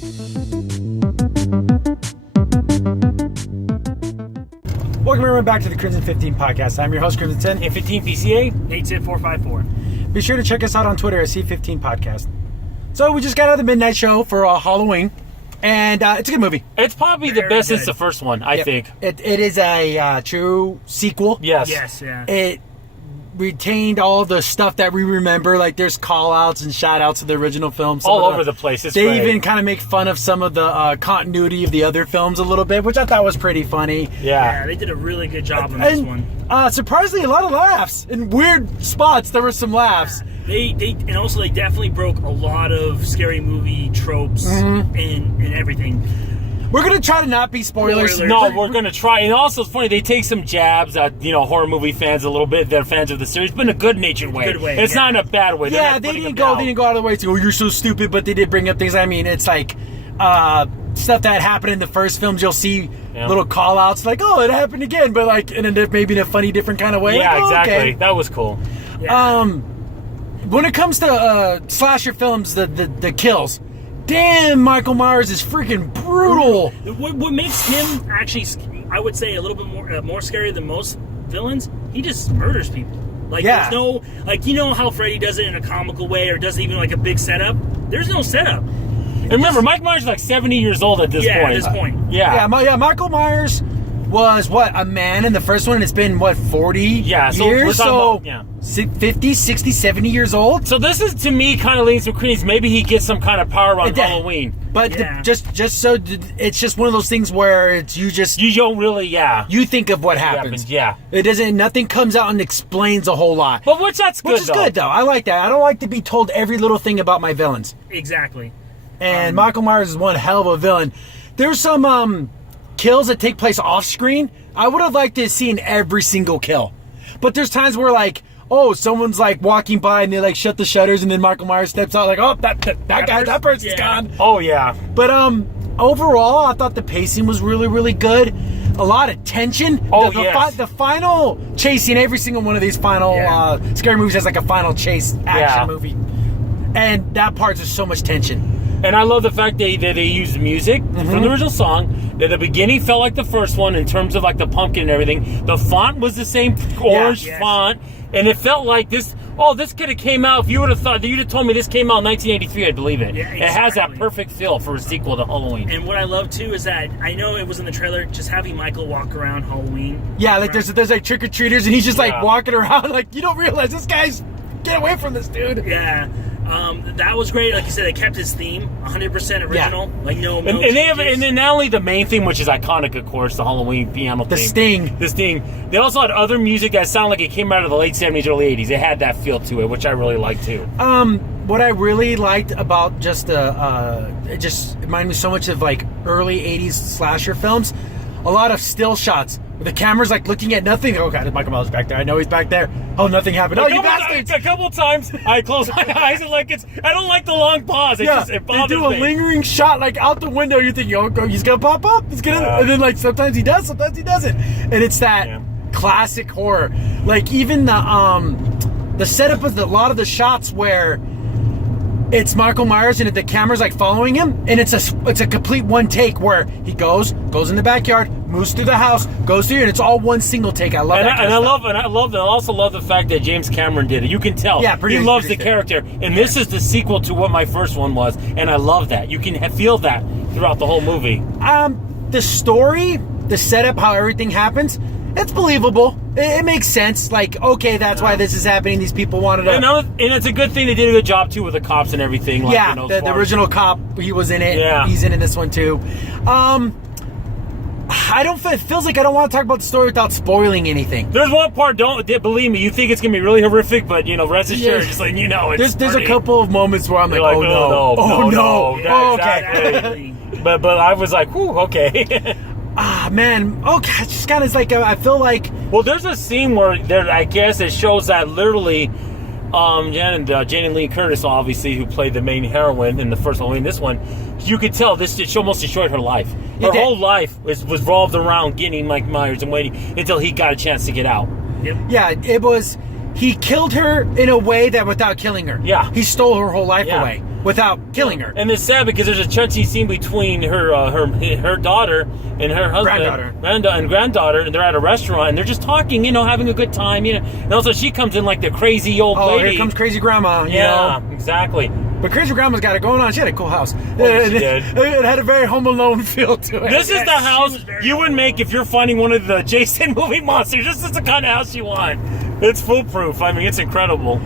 Welcome everyone back to the Crimson 15 podcast. I'm your host, Crimson 10. And 15 PCA, Nate 454. Be sure to check us out on Twitter at C15 Podcast. So we just got out of the midnight show for Halloween, and it's a good movie. It's probably the best since the first one, I think. It is a true sequel. Yes. Yeah. It retained all the stuff that we remember, like there's call-outs and shout-outs to the original films. All over the place. It's they great. even kind of make fun of some of the continuity of the other films a little bit, which I thought was pretty funny. Yeah, they did a really good job on this one. Surprisingly, a lot of laughs. In weird spots, there were some laughs. They definitely broke a lot of scary movie tropes and everything. We're going to try to not be spoilers. No, we're going to try. And also, it's funny, they take some jabs at, horror movie fans a little bit. They're fans of the series, but in a good-natured way. Good way, it's not in a bad way. Yeah, they didn't go out of the way to, you're so stupid, but they did bring up things. I mean, it's like stuff that happened in the first films. You'll see little call-outs like, oh, it happened again, but like maybe in a funny, different kind of way. Yeah, like, exactly. Okay. That was cool. Yeah. When it comes to slasher films, the kills, damn, Michael Myers is freaking brutal. What makes him actually, I would say, a little bit more scary than most villains? He just murders people. Like, there's no, like, how Freddy does it in a comical way or does even like a big setup? There's no setup. And remember, Mike Myers is like 70 years old at this point. At this point. Yeah, Michael Myers was, a man in the first one, and it's been, 40 years? We're talking about, 50, 60, 70 years old? So this is, to me, kind of leaning some credence. Maybe he gets some kind of power on Halloween. But just so, it's just one of those things where it's you don't really, you think of what happens. It doesn't, nothing comes out and explains a whole lot. But which is good, though. I like that. I don't like to be told every little thing about my villains. Exactly. And Michael Myers is one hell of a villain. There's some kills that take place off screen. I would have liked to have seen every single kill. But there's times where someone's like walking by and they like shut the shutters and then Michael Myers steps out like, oh, that person's gone. Oh yeah. But overall, I thought the pacing was really, really good. A lot of tension. Oh, the final chase scene, every single one of these final scary movies has like a final chase action movie. And that part is so much tension. And I love the fact that they used music from the original song. That the beginning felt like the first one in terms of like the pumpkin and everything. The font was the same orange font. And it felt like this could have came out, if you would have thought, you'd have told me this came out in 1983, I'd believe it. Yeah, exactly. It has that perfect feel for a sequel to Halloween. And what I love too is that, I know it was in the trailer, just having Michael walk around Halloween. Yeah, like there's like trick-or-treaters and he's just like walking around like, you don't realize this guy's, get away from this dude. Yeah. That was great. Like you said, they kept his theme 100% original. Yeah. Like no and they have, and then not only the main theme, which is iconic, of course, the Halloween piano theme. The Sting. They also had other music that sounded like it came out of the late 70s, early 80s. It had that feel to it, which I really liked too. What I really liked about it just reminded me so much of like early 80s slasher films. A lot of still shots. The camera's like looking at nothing. Oh god, Michael Myers back there. I know he's back there. Oh, nothing happened. You bastards! A couple times I close my eyes and I don't like the long pause. It bothers they do a lingering shot like out the window. You're thinking, oh, he's gonna pop up. He's gonna, and then like sometimes he does, sometimes he doesn't. And it's that classic horror. Like even the setup of a lot of the shots where it's Michael Myers and the camera's like following him, and it's a complete one take where he goes in the backyard, moves through the house, goes through, and it's all one single take. I love that. I also love the fact that James Cameron did it. You can tell he loves the character, and this is the sequel to what my first one was, and I love that. You can feel that throughout the whole movie. The story, the setup, how everything happens, it's believable. It makes sense. Like, okay, that's why this is happening. These people wanted to... And it's a good thing they did a good job, too, with the cops and everything. Like, the original cop, he was in it. Yeah. He's in this one, too. It feels like I don't want to talk about the story without spoiling anything. There's one part, believe me, you think it's going to be really horrific, but, rest assured, just like, it's There's a couple of moments where I'm like, oh, no. Exactly. But I was like, whew, okay. Man. Okay, it's just kind of like, I feel like... Well, there's a scene where I guess it shows that literally Jamie Lee Curtis, obviously, who played the main heroine in the first Halloween, this one, you could tell she almost destroyed her life. Her whole life was revolved around getting Mike Myers and waiting until he got a chance to get out. Yep. Yeah, it was... He killed her in a way that without killing her. Yeah. He stole her whole life away. without killing her. And it's sad because there's a touchy scene between her daughter and her husband, granddaughter, and they're at a restaurant and they're just talking, having a good time, And also she comes in like the crazy old lady. Here comes crazy grandma. Exactly. But crazy grandma's got it going on. She had a cool house. She did. It had a very Home Alone feel to it. This is the house you would make if you're finding one of the Jason movie monsters. This is the kind of house you want. It's foolproof. I mean, it's incredible.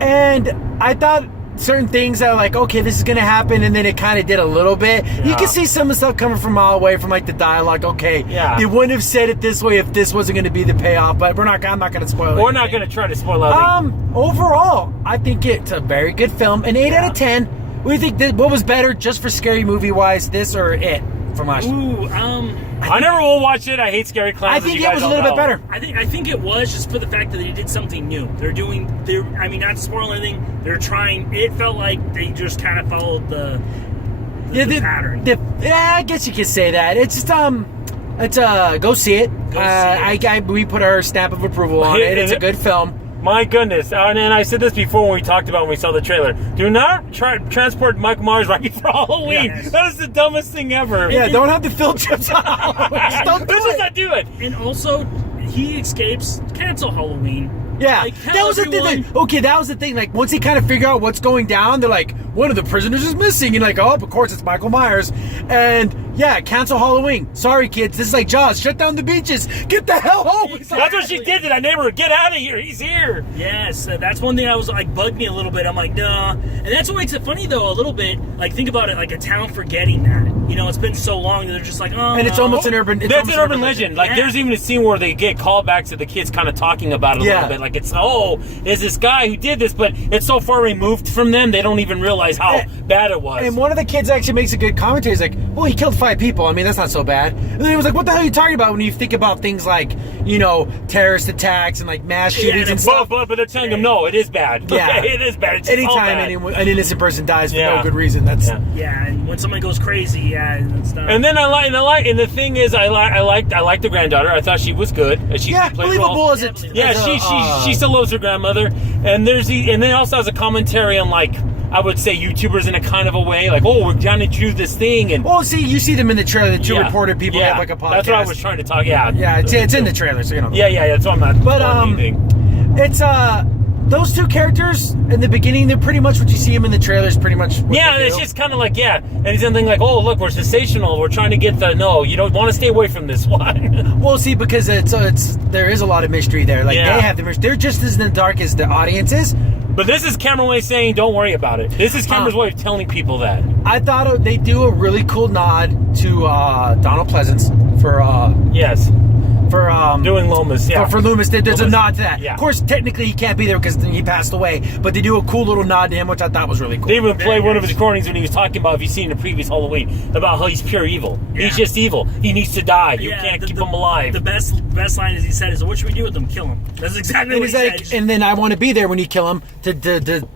And I thought certain things that were like, okay, this is going to happen, and then it kind of did a little bit. Yeah. You can see some of the stuff coming from a mile away from like the dialogue. Okay, they wouldn't have said it this way if this wasn't going to be the payoff, but I'm not going to spoil it. We're not going to try to spoil anything. Overall, I think it's a very good film. An 8 out of 10. What do you think? What was better just for scary movie-wise, this or It from last year? I never will watch it. I hate scary clowns. I think it was a little bit better. I think it was just for the fact that they did something new. I mean, not to spoil anything, they're trying. It felt like they just kind of followed the pattern. I guess you could say that. It's just it's go see it. We put our stamp of approval on it. It's a good film. My goodness. And I said this before when we talked about when we saw the trailer. Do not transport Michael Myers right before Halloween. Yes. That is the dumbest thing ever. Yeah, don't have the field trips on Halloween. Just don't do it. Not do it. And also, he escapes, cancel Halloween. Yeah, that was the thing. Okay, that was the thing. Like, once they kind of figure out what's going down, they're like, one of the prisoners is missing. And like, oh, of course, it's Michael Myers. And yeah, cancel Halloween. Sorry, kids. This is like Jaws. Shut down the beaches. Get the hell home. Exactly. That's what she did to that neighborhood. Get out of here. He's here. Yes, that's one thing I was like, bugged me a little bit. I'm like, nah. And that's what makes it funny, though, a little bit. Like, think about it, like a town forgetting that. It's been so long that they're just like, oh. And it's almost an urban. That's an urban legend. Like, there's even a scene where they get callbacks to the kids kind of talking about it a little bit. Like, it's, there's this guy who did this, but it's so far removed from them, they don't even realize how bad it was. And one of the kids actually makes a good commentary. He's like, well, he killed 5 people. I mean, that's not so bad. And then he was like, what the hell are you talking about when you think about things like, terrorist attacks and like mass shootings and stuff? But they're telling him, no, it is bad. Yeah. Okay, it is bad. It's anytime an innocent person dies for no good reason, that's... Yeah, and when somebody goes crazy, and stuff. And then and the thing is, I liked the granddaughter. I thought she was good. She played believable well. as it. Yeah, she still loves her grandmother. And then also has a commentary on like, I would say YouTubers in a kind of a way, like, we're trying to do this thing, and you see them in the trailer. The 2 reported people have like a podcast. That's what I was trying to talk. Yeah, it's in the trailer, so Yeah, that's what I'm not. But it's those 2 characters in the beginning, they're pretty much what you see them in the trailers. Pretty much. It's just kind of like and he's something like, look, we're sensational. We're trying to get you don't want to stay away from this one. Well, see, because there is a lot of mystery there. Like they have the mystery. They're just as in the dark as the audience is. But this is Cameron Way saying, don't worry about it. This is Cameron's way of telling people that. I thought they do a really cool nod to Donald Pleasance for... yes. For doing Loomis, for Loomis, there's a nod to that. Yeah. Of course, technically he can't be there because he passed away, but they do a cool little nod to him, which I thought was really cool. They even played one of his recordings when he was talking about, if you've seen the previous Halloween, about how he's pure evil. Yeah. He's just evil. He needs to die. You can't keep him alive. The best line is he said is, "What should we do with him? Kill him." That's exactly what he said. And then I want to be there when you kill him to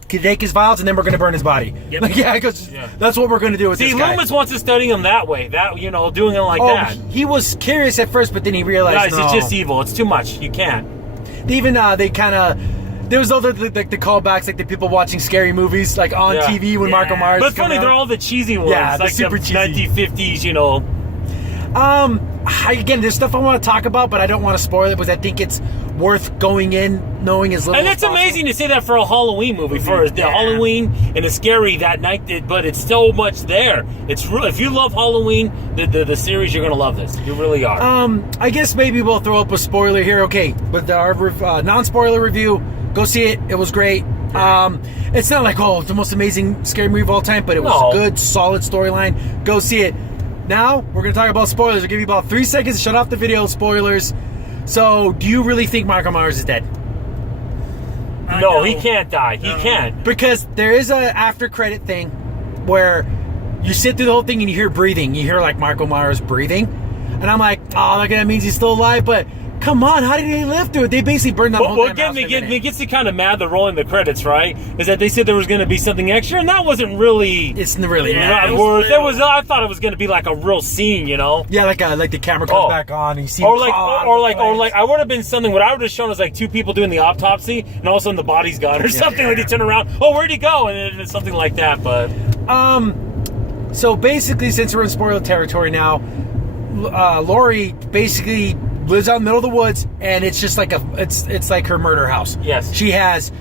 take his vials, and then we're going to burn his body. Yep. Because that's what we're going to do with this guy. Loomis wants to study him that way. Doing it like that. He was curious at first, but then he realized, it's just evil. It's too much. You can't. Even they kind of... There was all the callbacks, like the people watching scary movies, like on TV when Michael Myers. But funny, they're all the cheesy ones. Yeah, like super cheesy 1950s. Again, there's stuff I want to talk about, but I don't want to spoil it because I think it's worth going in knowing as little. And that's amazing to say that for a Halloween movie, for the Halloween and a scary that night. But it's so much there. It's really, if you love Halloween, the series, you're gonna love this. You really are. I guess maybe we'll throw up a spoiler here. Okay, but our non-spoiler review. Go see it. It was great. It's not like, it's the most amazing scary movie of all time, but it was a good, solid storyline. Go see it. Now, we're going to talk about spoilers. I'll give you about 3 seconds to shut off the video. Spoilers. So, do you really think Michael Myers is dead? No, he can't die. He can't. Because there is a after credit thing where you sit through the whole thing and you hear breathing. You hear, like, Michael Myers breathing. And I'm like, look, that means he's still alive. But Come on, how did he live through it? They basically burned down the whole What damn house. it gets you kind of mad. They're rolling the credits, right? Is that they said there was going to be something extra, and that wasn't really. It's really Yeah, not. There was. I thought it was going to be like a real scene, you know. Yeah, like the camera comes back on, and you see. Or like I would have been something. What I would have shown is like two people doing the autopsy, and all of a sudden the body's gone or something. Like they turn around, oh, where'd he go? And it's something like that. But So basically, since we're in spoiler territory now, Lori basically lives out in the middle of the woods, and it's just like it's like her murder house. Yes. She has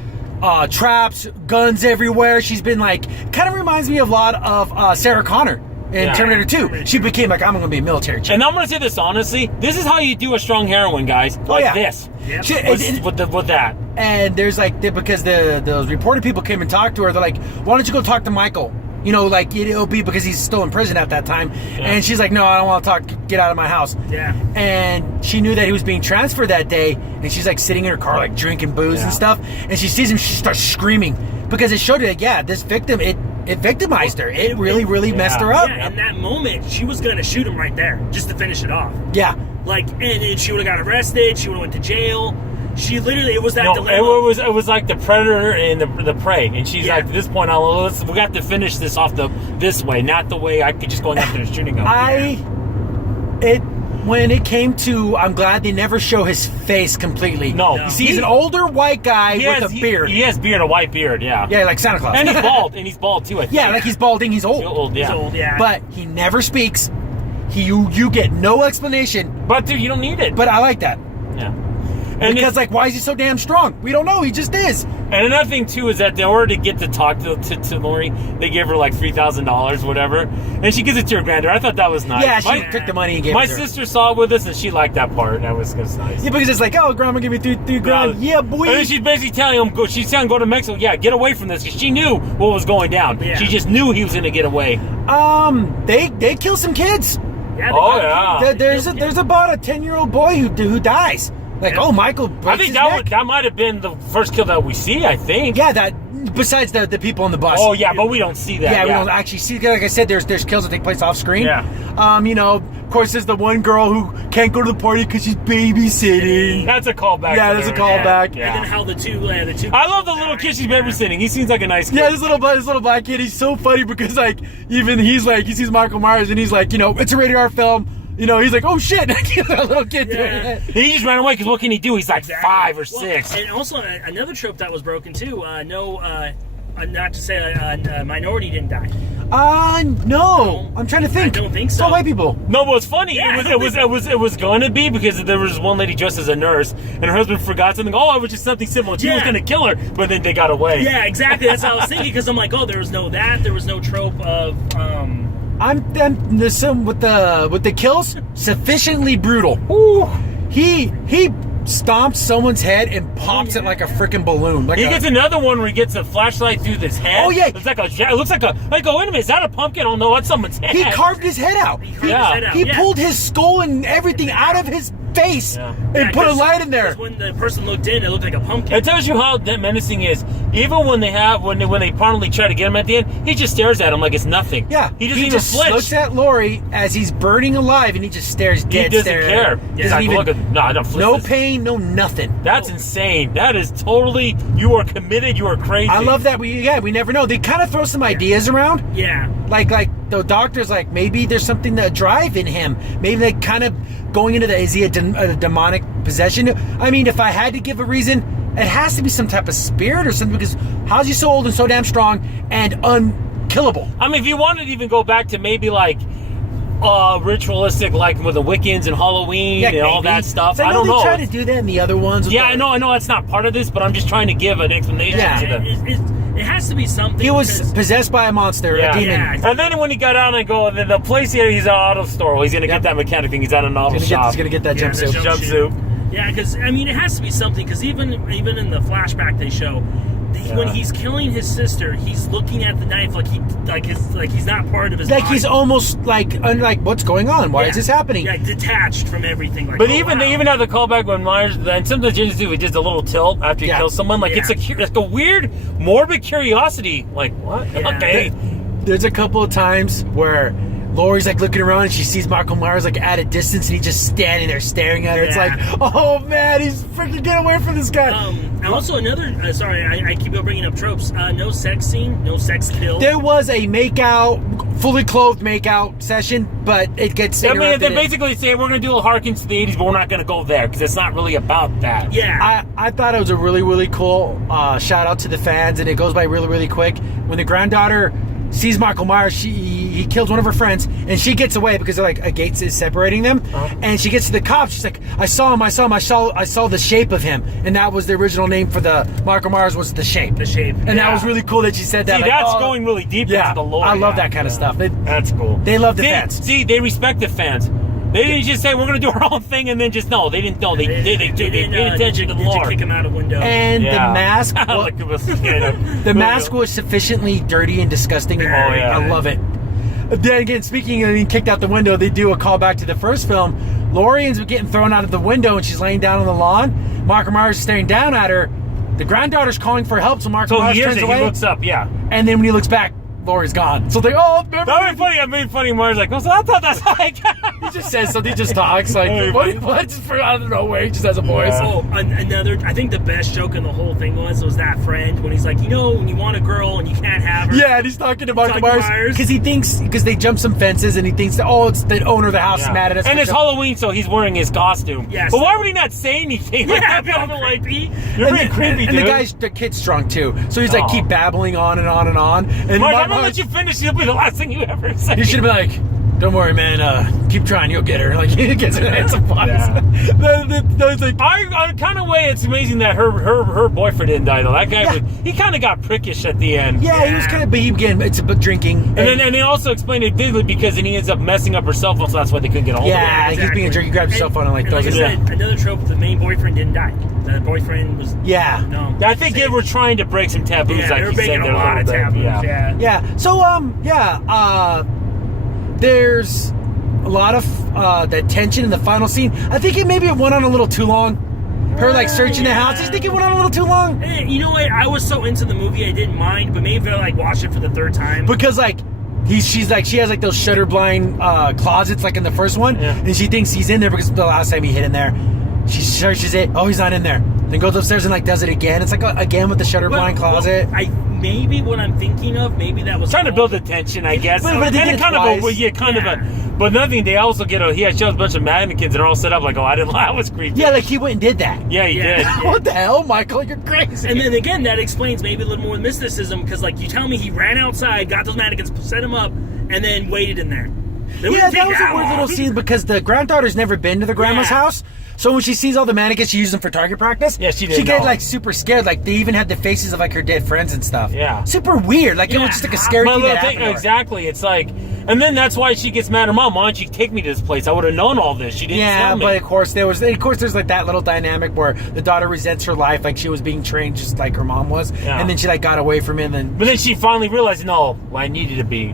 traps, guns everywhere. She's been like, kind of reminds me a lot of Sarah Connor in Terminator 2. She became like, I'm going to be a military chick. And I'm going to say this honestly, this is how you do a strong heroine, guys. Like this. Yep. With that. And there's like, because the reported people came and talked to her, they're like, why don't you go talk to Michael? You know, like, it'll be because he's still in prison at that time. Yeah. And she's like, no, I don't want to talk. Get out of my house. Yeah. And she knew that he was being transferred that day. And she's like sitting in her car, like drinking booze and stuff. And she sees him. She starts screaming because it showed her, like, this victim, it victimized her. It really messed her up. Yeah, in that moment, she was going to shoot him right there just to finish it off. Yeah. Like, and she would have got arrested. She would have went to jail. She literally, it was that dilemma. It was like the predator and the prey, and she's like, at this point, we got to finish this off this way, not the way I could just going after the shooting him. When it came to, I'm glad they never show his face completely. No. You see, he's an older white guy with a beard. He has beard, a white beard, yeah. Yeah, like Santa Claus. And he's bald, too, I think. Yeah, like he's balding, he's old. He's old, yeah. But he never speaks. You get no explanation. But, dude, you don't need it. But I like that. Yeah. And because, like, why is he so damn strong? We don't know. He just is. And another thing, too, is that in order to get to talk to Lori, they gave her, like, $3,000, whatever. And she gives it to her granddaughter. I thought that was nice. Yeah, she took the money and gave it to her. My sister saw it with us, and she liked that part. That was nice. Yeah, because it's like, oh, Grandma gave me three grand. Yeah, boy. And then she's basically telling him, go to Mexico. Yeah, get away from this. Because she knew what was going down. Yeah. She just knew he was going to get away. They kill some kids. Yeah, There's about a 10-year-old boy who dies. Like, Michael breaks I think his that neck. that might have been the first kill that we see, I think. Yeah, that besides the people on the bus. Oh, yeah, but we don't see that. Yeah, we don't actually see. Like I said, there's kills that take place off screen. Yeah. You know, of course, there's the one girl who can't go to the party because she's babysitting. That's a callback. Yeah, that's a callback. Yeah. And then how the two. I love the little kid she's babysitting. He seems like a nice kid. Yeah, this little black kid. He's so funny because like even he's like he sees Michael Myers and he's like, you know, it's a rated R film. You know, he's like, oh shit, that little kid doing it. He just ran away because what can he do? He's like 5 or 6. And also another trope that was broken too. Not to say a minority didn't die. No. I'm trying to think. I don't think It's so. all white people. No, but it's funny. Yeah, it was going to be because there was one lady dressed as a nurse, and her husband forgot something. Oh, it was just something simple. She was going to kill her, but then they got away. Yeah, exactly. That's what I was thinking because I'm like, oh, there was no that. There was no trope of. I'm with the kills sufficiently brutal. Ooh. He stomps someone's head and pops it like a freaking balloon. Like He gets another one where he gets a flashlight through his head. Oh, yeah. It looks like a. I go, wait a minute, is that a pumpkin? Oh no, that's someone's head. He carved his head out. He pulled his skull and everything out of his face and put a light in there. When the person looked in, it looked like a pumpkin. It tells you how menacing he is. Even when they finally try to get him at the end, he just stares at him like it's nothing. Yeah, he doesn't even flinch. Looks at Lori as he's burning alive, and he just stares dead. He doesn't care. I don't flinch. No pain, no nothing. That's insane. That is totally. You are committed. You are crazy. I love that. We never know. They kind of throw some ideas around. Yeah. Like the doctor's like, maybe there's something that drive in him. Maybe they kind of going into is he a demonic possession? I mean, if I had to give a reason, it has to be some type of spirit or something, because how's he so old and so damn strong and unkillable? I mean, if you wanted to even go back to maybe like ritualistic, like with the Wiccans and Halloween and all that stuff. I don't know. They try to do that in the other ones. Yeah, I know that's not part of this, but I'm just trying to give an explanation to them. It has to be something. He was possessed by a monster, a demon. Yeah. And then when he got out and go, the place here, he's at an auto store. He's going to get that mechanic thing. He's at an auto shop. He's going to get that jumpsuit. Jumpsuit. Yeah, because, I mean, it has to be something, because even in the flashback they show, when he's killing his sister, he's looking at the knife like he's not part of his body. He's almost like what's going on? Why is this happening? Yeah, detached from everything. Like, but they even have the callback when Myers, and sometimes James do, he does a little tilt after he kills someone. Like it's a weird, morbid curiosity. Like what? Yeah. Okay. There's a couple of times where Laure's like looking around and she sees Michael Myers like at a distance and he's just standing there staring at her. It's Yeah. like, oh man, he's freaking get away from this guy. And also another, sorry, I keep bringing up tropes. No sex scene, no sex kill. There was a makeout, fully clothed makeout session, but it gets I mean, interrupted. they basically say we're going to do a Harkins to the 80s, but we're not going to go there because it's not really about that. Yeah. I thought it was a really, really cool shout out to the fans, and it goes by really, really quick. When the granddaughter sees Michael Myers, he kills one of her friends, and she gets away because like a gate is separating them. And she gets to the cops. She's like, I saw him. I saw the shape of him, and that was the original name for the Michael Myers was the shape. The shape. And that was really cool that she said that. See, like, that's oh, going really deep yeah, into the lore. I love that kind of stuff. That's cool. They love the fans. See, they respect the fans. They didn't just say we're going to do our own thing and then just no. They didn't know. They paid attention to the Did you lore. kick him out a window? And Yeah. the mask, Like it was, yeah, the mask was sufficiently dirty and disgusting. And Very I good. love it. Then again, speaking of being kicked out the window, they do a callback to the first film. Laurie ends up getting thrown out of the window and she's laying down on the lawn. Michael Myers is staring down at her. The granddaughter's calling for help, so Michael So Myers he hears turns it. away. He looks up. Yeah. And then when he looks back, Laurie's gone. So they remember? That would be funny. I made funny. Mars like, oh, so I thought that's like. He just says something. He just talks like, what? Just out of nowhere, he just has a voice. Yeah. Oh, another. I think the best joke in the whole thing was that friend when he's like, when you want a girl and you can't have her. Yeah, and he's talking to Michael Michael Myers Myers. because they jump some fences and he thinks that it's the owner of the house is mad at us. And for it's jumping. Halloween, so he's wearing his costume. Yes. But why would he not say anything? Like, Yeah, that'd be a little like, creepy. you're And being creepy, and dude. the kid's drunk too, so he's like Oh. keep babbling on and on and on. And Mark, I'm Michael gonna let you finish. It'll be the last thing you ever say. You should have been like, "Don't worry, man. Keep trying. You'll get her." Like he gets her handsome bodies. It's like, I kind of way it's amazing that her boyfriend didn't die though. That guy he kind of got prickish at the end. yeah, he was kind of. But again, it's about drinking. And they also explained it vividly because then he ends up messing up her cell phone, so that's why they couldn't get a hold of her. Yeah, he's being a jerk. He grabs his cell phone and like throws like it I down. said, another trope: the main boyfriend didn't die. The boyfriend was. Yeah. No. I think they were trying to break some taboos, Yeah, like they were you said making there a lot of little bit. taboos. Yeah. Yeah. So there's a lot of that tension in the final scene. I think it maybe it went on a little too long. Her like searching the house. I think it went on a little too long. And you know what? I was so into the movie, I didn't mind. But maybe if I like watched it for the third time. Because like she has like those shutter blind closets like in the first one, and she thinks he's in there because the last time he hid in there. She searches it. Oh, he's not in there. Then goes upstairs and like does it again. It's like again with the shutter blind closet. Maybe what I'm thinking of, maybe that was Trying to build the tension, I guess. But they did it twice. But another thing, they also get he shows a bunch of mannequins and they're all set up like, oh, I didn't lie, I was creepy. Yeah, like he went and did that. Yeah, he Yeah. did. What the hell, Michael? You're crazy. And then again, that explains maybe a little more mysticism because, like, you tell me he ran outside, got those mannequins, set them up, and then waited in there. Yeah, that was a weird little scene because the granddaughter's never been to the grandma's house. So when she sees all the mannequins, she uses them for target practice. Yeah, she didn't She get know. like super scared. Like they even had the faces of like her dead friends and stuff. Yeah. Super weird. Like it was just like a scary My thing little that thing, happened to her. exactly. It's like, and then that's why she gets mad at her mom. Why don't you take me to this place? I would have known all this. She didn't Yeah, tell me. but of course there's like that little dynamic where the daughter resents her life, like she was being trained just like her mom was, Yeah. and then she like got away from it. And then But then she finally realized, no, I needed to be.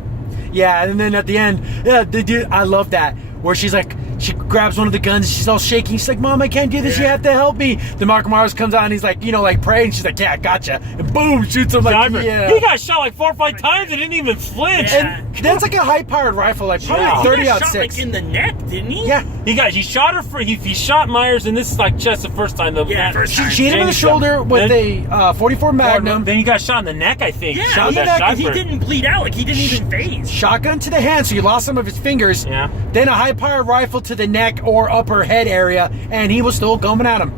yeah, and then at the end, yeah, they do. I love that where she's like, she grabs one of the guns, she's all shaking. She's like, "Mom, I can't do this. You have to help me." Then Mark Myers comes out and he's like, like praying. She's like, "Yeah, gotcha," and boom, shoots him like, Diver. yeah. He got shot like 4 or 5 times and didn't even flinch. Yeah. And that's like a high-powered rifle, like probably Yeah. like He 30 got out shot, 6. like, in the neck, didn't he? Yeah, He shot her he shot Myers, and this is like just the first time. Yeah, first time. she hit him in the shoulder with a 44 Magnum. Then he got shot in the neck, I think. Yeah, Shot he, that got, he Shiver. didn't bleed out. Like, he didn't even phase. Shotgun to the hand, so you lost some of his fingers. Yeah. Then a high-powered rifle to the neck or upper head area, and he was still coming at him.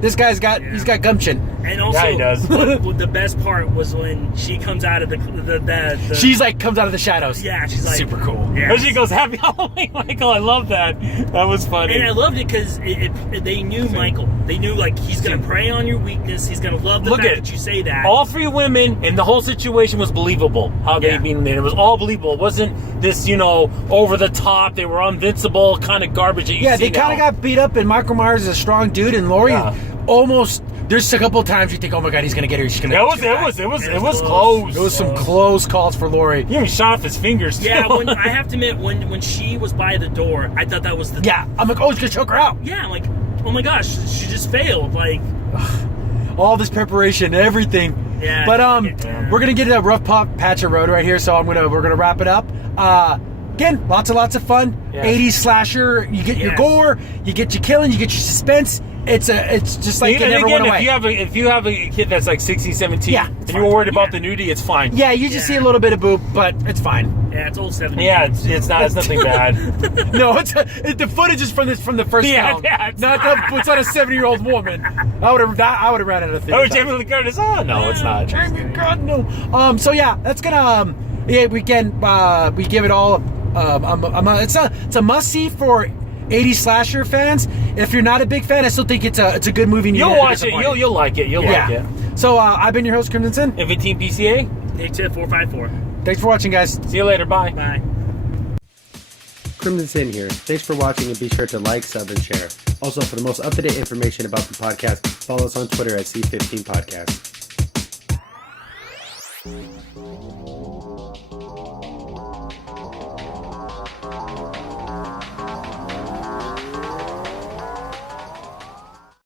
This guy's he's got gumption. And also, Yeah, he does. the best part was when she comes out of the She's like comes out of the shadows. yeah, she's like super cool. Yeah. And she goes, "Happy Halloween, Michael." I love that. That was funny. And I loved it because they knew Michael. They knew, like, he's going to prey on your weakness. He's going to love the Look fact at it. that you say that. All 3 women and the whole situation was believable. How they Yeah. been there. It was all believable. It wasn't this, over the top. They were invincible kind of garbage that you Yeah, see they kind of now. got beat up, and Michael Myers is a strong dude, and Laurie Yeah. almost. There's a couple of times you think, "Oh my God, he's gonna get her. She's gonna." It was close. close. It was some close calls for Laurie. He even shot off his fingers. Yeah, too. when, I have to admit, when she was by the door, I thought that was the... Yeah, I'm like, "Oh, he's gonna choke her out." Yeah, I'm like, oh my gosh, she just failed. Like, All this preparation, everything. Yeah. But Yeah. we're gonna get a rough patch of road right here, so we're gonna wrap it up. again, lots of fun. Yeah. 80s slasher. You get your Yes. gore, you get your killing, you get your suspense. It's just like it And never again, went away. if you have a kid that's like 16, 17, Yeah, and you're worried about the nudity, it's fine. Yeah, you just Yeah. see a little bit of boob, but it's fine. Yeah, it's old 70s. Yeah, it's nothing bad. No, the footage is from the first Yeah, film. yeah, it's it's not a 70-year-old woman. I would have ran out of theater. Oh, Jamie Lee Curtis. Oh, no, it's not. God no. So yeah, that's gonna. We give it all. It's a must see for 80s slasher fans. If you're not a big fan, I still think it's a good movie. And You'll you're watch it. You'll like it. You'll like it. So I've been your host, Crimson Sin. F18 PCA. Nick Tip 454. Thanks for watching, guys. See you later. Bye. Bye. Crimson Sin here. Thanks for watching and be sure to like, sub, and share. Also, for the most up-to-date information about the podcast, follow us on Twitter at C15 Podcast.